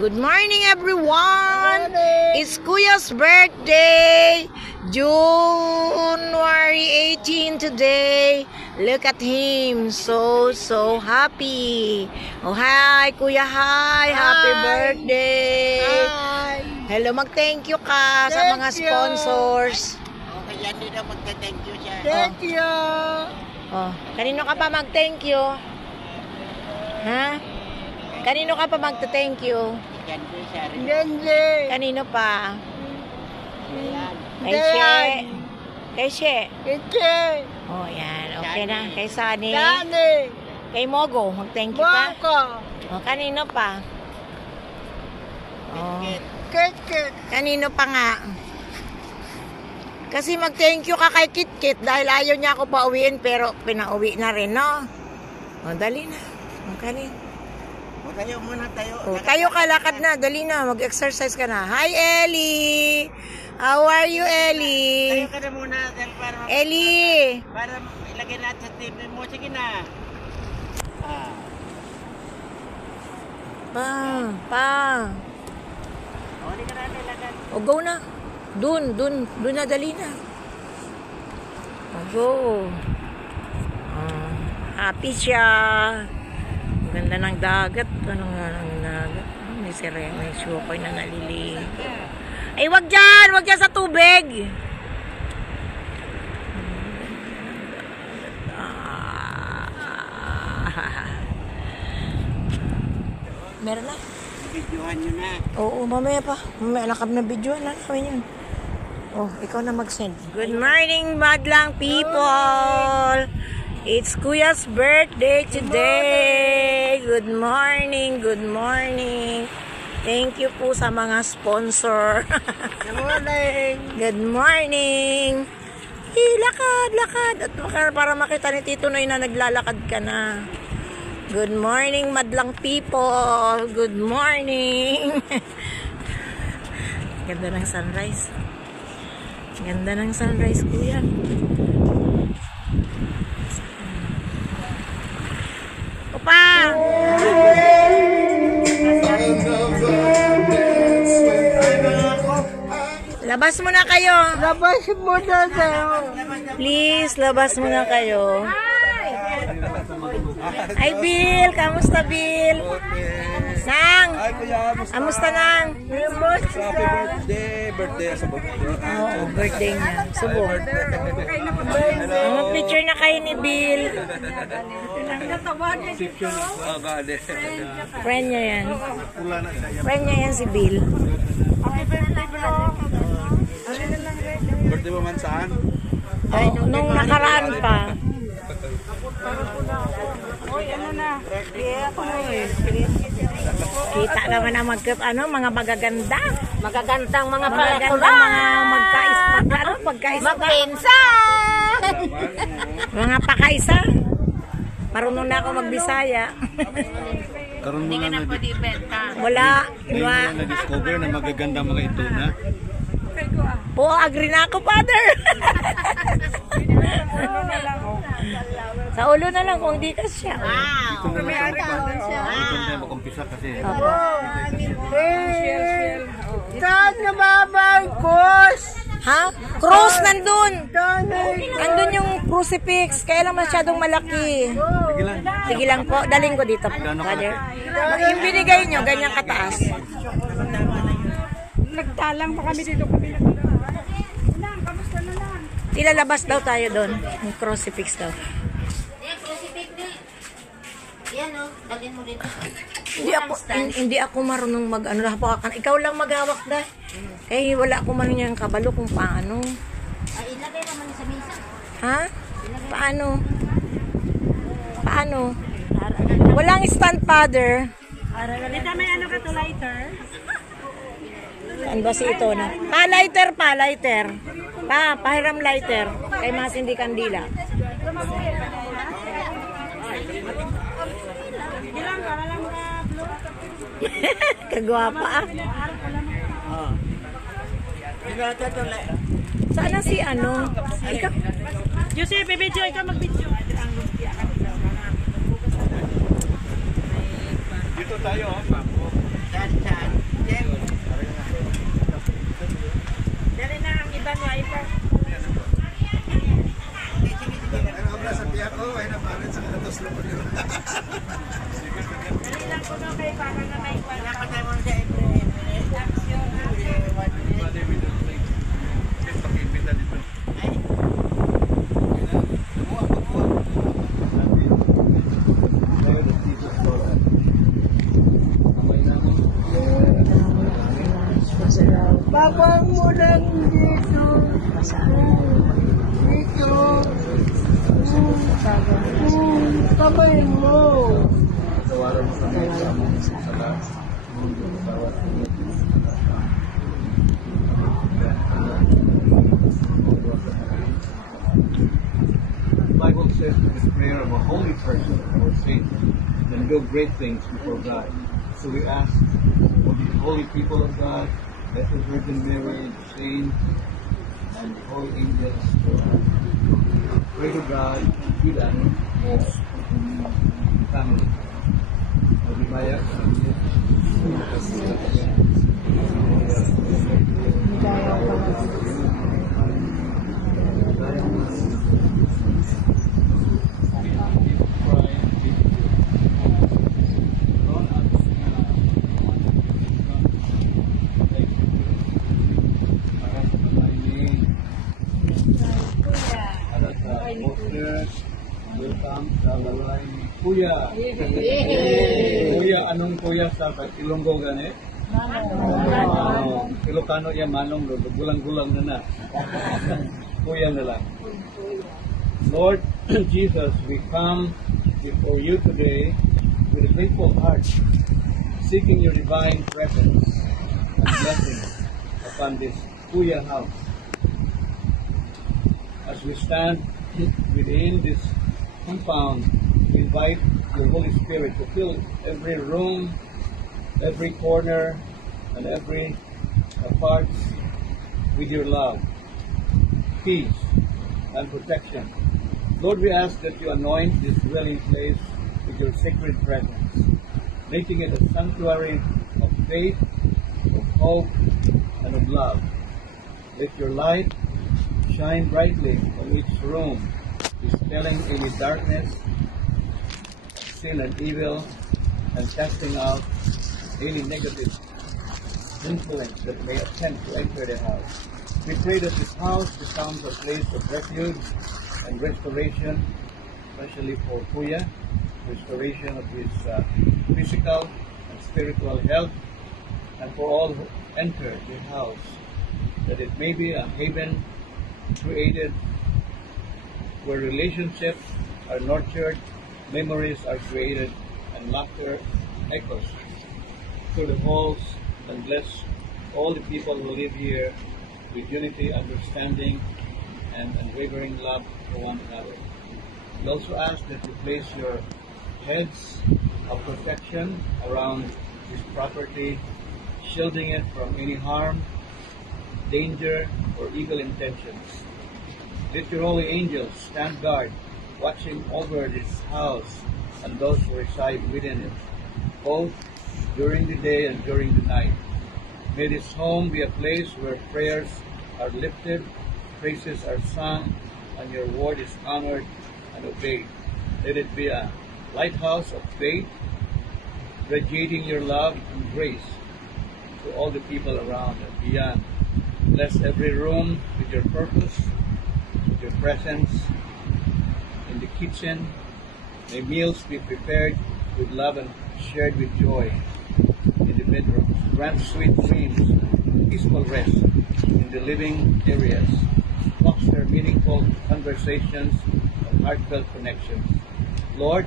Good morning, everyone! It's Kuya's birthday! January 18 today. Look at him. So happy. Oh, hi, Kuya. Hi. Happy birthday. Hi. Hello, mag-thank you ka sa mga sponsors. Okay, yan din ang magta-thank you siya. Thank you. Oh, kanino ka pa mag-thank you? Ha? Kanino ka pa magta-thank you? Yan din siya rin. Kanino pa? Yan. Kay She. Kay She. Ike. Oh, yan. Okay na. Kay Sunny. Dani. Kay Mogo. Mag-thank you ka. Boko. Oh, kanino pa? Oh. Kit. Kanino pa nga? Kasi mag-thank you ka kay Kit dahil ayaw niya ako pauwiin pero pinauwi na rin, no? Oh, dali na. Okay. O, tayo muna tayo. Oh, tayo ka, lakad na. Dali na. Mag-exercise ka na. Hi, Ellie! How are you, Ellie? Tayo ka na muna. Para, Ellie! para ilagay natin sa TV mo. Sige na. Pa. O, hindi ka na ilagay. O, go na. Dun na, dali na. O, go. Happy siya. Ang ganda ng dagat. Anong nga ng dagat? May sirena, may sukoy na naliligo. Ay, wag dyan! Wag dyan sa tubig! Meron na? Videohan nyo na. Oo, mamaya pa. Mamaya nakap na video na kami yun. Oh, ikaw na mag-send. Good morning, madlang people! It's Kuya's birthday today! Good morning! Thank you po sa mga sponsor. Good morning. Good morning! Lakad! At para makita ni Tito Noy na naglalakad ka na. Good morning, madlang people! Good morning! Ganda ng sunrise. Ganda ng sunrise, Kuya. Opa! Labas muna kayo. Labas mo na tayo. Please, labas muna kayo. Hi, Bill. Kamusta, Bill? Nang! Kamusta, Nang? Happy birthday! Birthday sa Oo, birthday niya. Subo. Mag-picture na kayo ni Bill. Friend niya yan. Friend niya yan si Bill. Birthday mo man saan? Oh, nung nakaraan pa. Kita naman ang mga magaganda. Magagandang mga magpinsan. Mga pakaisa. Marunong na ako magbisaya. Karoon mo na Wala. na-discover na magagandang mga ito na. Po, agree na ako, father. Sa ulo na lang kung di ka siya. Ito na lang siya. Mag-umpisa kasi. Saan na babangkos? Ha? Cross nandun. Nandun yung crucifix. Kaya lang masyadong malaki. Sige lang. Sige lang po. Daling ko dito, father. Yung binigay nyo, ganyan kataas. Nagtalang pa kami dito. Ilalabas daw tayo doon. Yung crucifix daw. Yan o, dalhin mo dito. Hindi ako marunong mag-ano lang po. Ikaw lang maghawak na. Eh, wala ko man yung kabalo kung paano. Ay, ilagay naman sa misa. Ha? Paano? Walang stand, father. Dito may ano ka to, lighter? Saan ba si ito na? Lighter. Pahiram lighter. Kay mas hindi kandila. Kagwapa ah. Saan na si ano? Ikaw? Jose, bibidyo, ikaw mag-video. Dito tayo. lang dito. Dito. Kamay mo. Tawaran mo kami sa among sala. The Bible says that the prayer of a holy person or saint can do great things before God. So we ask for the holy people of God, Blessed Virgin Mary, the saints, and the holy angels to pray to God with us, family. Maya, welcome sa lalay ni Kuya. Kuya, anong kuya sa Ilonggo gani? Ilocano yan, manong, gulang-gulang na na. Kuya na lang. Lord Jesus, we come before you today with a grateful heart, seeking your divine presence and blessing upon this Kuya house. As we stand within this compound, we invite your Holy Spirit to fill every room, every corner, and every parts with your love, peace, and protection. Lord, we ask that you anoint this dwelling place with your sacred presence, making it a sanctuary of faith, of hope, and of love. Let your light shine brightly on each room, dispelling any darkness, sin and evil, and casting out any negative influence that may attempt to enter the house. We pray that this house becomes a place of refuge and restoration, especially for Kuya, restoration of his physical and spiritual health, and for all who enter the house, that it may be a haven created where relationships are nurtured, memories are created, and laughter echoes through the halls, and bless all the people who live here with unity, understanding, and unwavering love for one another. We also ask that you place your heads of protection around this property, shielding it from any harm, danger, or evil intentions. Let your holy angels stand guard, watching over this house and those who reside within it, both during the day and during the night. May this home be a place where prayers are lifted, praises are sung, and your word is honored and obeyed. Let it be a lighthouse of faith, radiating your love and grace to all the people around and beyond. Bless every room with your purpose, with your presence in the kitchen. May meals be prepared with love and shared with joy in the bedrooms. Grant sweet dreams, peaceful rest in the living areas. Foster meaningful conversations and heartfelt connections. Lord,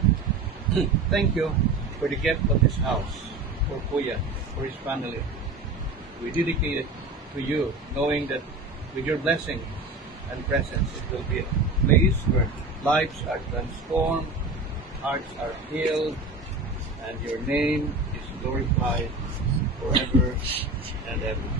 thank you for the gift of this house, for Kuya, for his family. We dedicate it to you, knowing that with your blessings and presence, it will be a place where lives are transformed, hearts are healed, and your name is glorified forever and ever.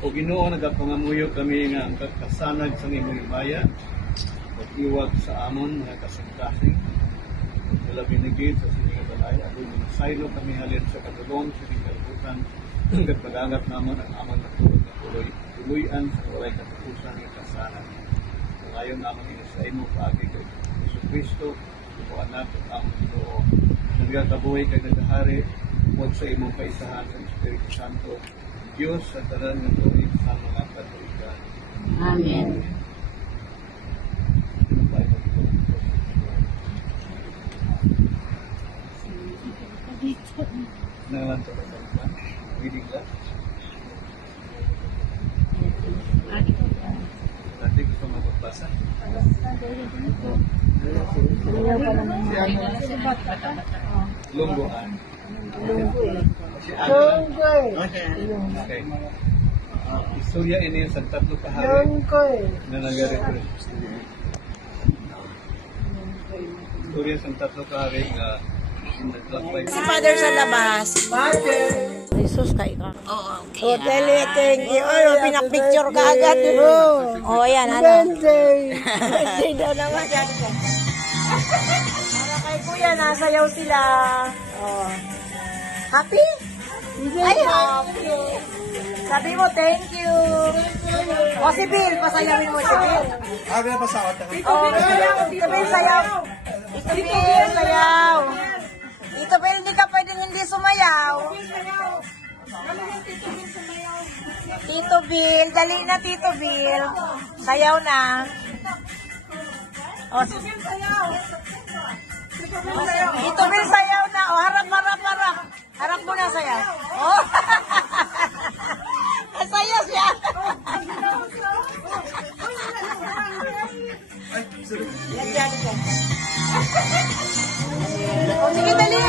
O Ginoo, nagapangamuyo kami nga ang kasanag sa imong himaya, pag-iwag sa amon nga kasing-kasing, sila binigid sa sining balay, at mga saylo kami halin sa katulong, sining kalibutan, hanggat pag-angat namon ang amon natulog na tuluyan sa walay katapusan ng kasanag. Ngayon namon ini sa imo paagi kay Jesu Kristo, ito anak at amon Ginoo, nagkakabuhay kay nagahari, Bukod sa imong kaisahan ng Espiritu Santo, Diyos sa tanan ng tuig sa mga Katolika. Amen. Nangalan sa Katolika. Reading lang. Nanti gusto mo magbasa? Lungguan. Si Ana. Okay. Istorya ini sa tatlo kahari Yungkoy. na nag-refer. Istorya sa tatlo kahari nga naglakbay. Si Father sa labas. Mother. Jesus, kay ka. Oo, Oh, tell you, thank you. Oh, pinapicture ka agad. Oh, yan, ano. Wednesday. Birthday daw naman. Para kay Kuya, nasayaw sila. Oh. Happy? Ay, happy. Sabi mo, thank you. O, si Bill, pasayawin mo si Bill. Oh, Tito Bill, sayaw. Tito Bill, sayaw. Tito Bill, hindi ka pwedeng hindi sumayaw. Tito Bill, dali na Tito Bill. Sayaw na. O, Tito Bill, sayaw na. O, harap. Harap mo na sayaw. O, sayaw siya. Yan. O, sige, dali.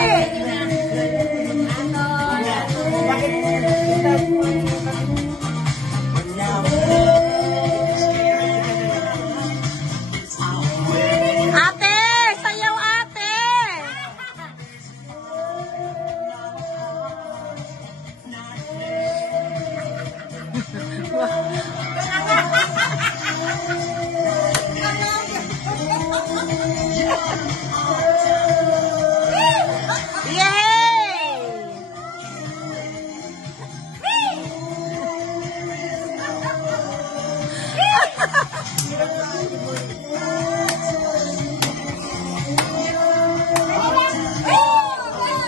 Ate, sayaw ate. Yay!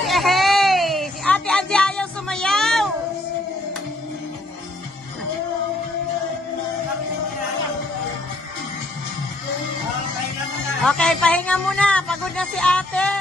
Yay! Si Ate Angie ayaw sumayaw. Okay, pahinga muna. Pagod na si ate.